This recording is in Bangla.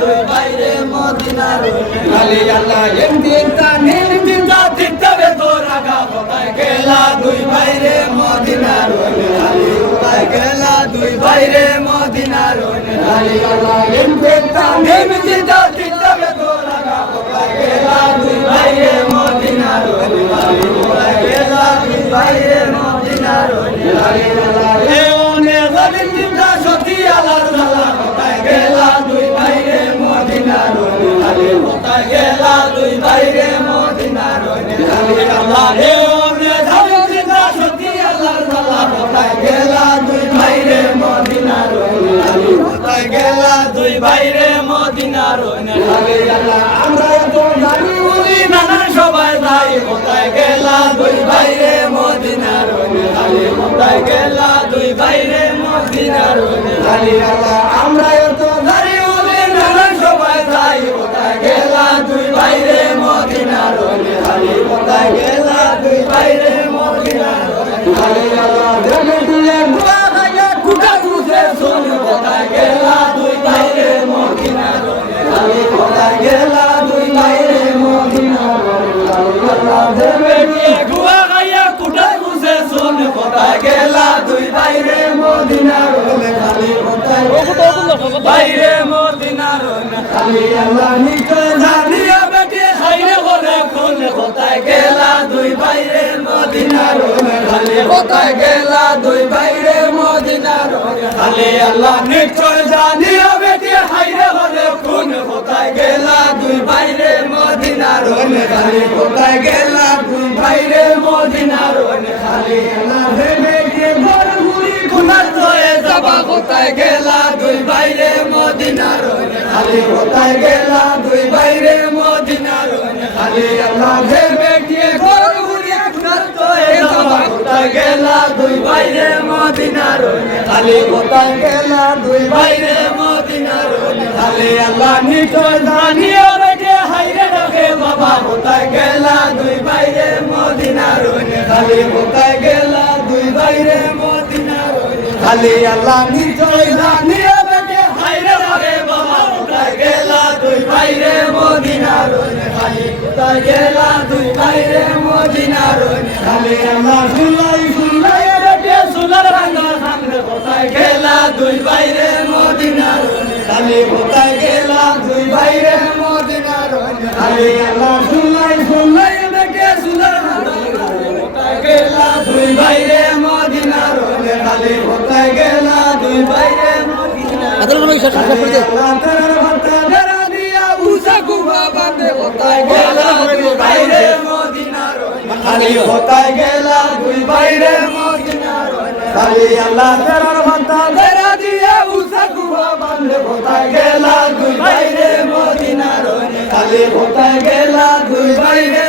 দুই বাইরে মদিনার খালি আল্লাহ এমনি তা নীল চিন্তা চিন্তাবে তোর আগা কোথায় গেলা দুই বাইরে মদিনার খালি কোথায় গেলা দুই বাইরে মদিনার খালি আল্লাহ এমনি তা নীল চিন্তা চিন্তাবে তোর আগা কোথায় গেলা দুই বাইরে মদিনার খালি কোথায় গেলা দুই বাইরে মদিনার খালি গেলা দুই বাইরে মদিনার খালি আল্লাহ। রে গেলা দুই বাইরে মদিনার খালি কোথায় গেলা দুই বাইরে বলি, নানা সবাই কোথায় গেলা দুই বাইরে মদিনার খালি কোথায় গেলা দুই বাইরে মদিনার খালি আল্লাহ বাইরে মদিনার খালি আল্লাহ জেনে দিলে খালি আল্লাহ নিশ্চয় জানিয়া বেটে খাইলে বলে কোন কোথায় গেলা? দুই বাইরে মদিনার খালি। কোথায় গেলা? দুই বাইরে মদিনার খালি। আল্লাহ কোথায় গেলা? দুই বাইরে মদিনার খালি। কোথায় গেলা? দুই বাইরে মদিনার খালি। আল্লাহ গেলা? বাইরে মদিনার খালি কোথায় গেলা দুই বাইরে মদিনার খালি আল্লাহ নিশ্চয় জানিও রেখে হাইরে ডাকে বাবা কোথায় গেলা দুই বাইরে মদিনার খালি কোথায় গেলা দুই বাইরে মদিনার খালি আল্লাহ নিশ্চয় জানিও রেখে হাইরে ডাকে বাবা কোথায় গেলা দুই বাইরে মদিনার খালি কোথায় গেলা দুই বাইরে মদিনার খালি আল্লাহ কোথায় গেলা দুই বাইরে মদিনার খালি কোথায় গেলা দুই বাইরে মদিনার খালি আল্লাহ শুনলাই শুনলাই রেখে সুলার কোথায় গেলা দুই বাইরে মদিনার খালি কোথায় গেলা দুই বাইরে আলী আল্লাহ ফেরার ভাতা দেরা দিয়ে উষা কুয়া বান্ধে কোথায় গেলা দুই বাইরে গেলা দুই বাইরে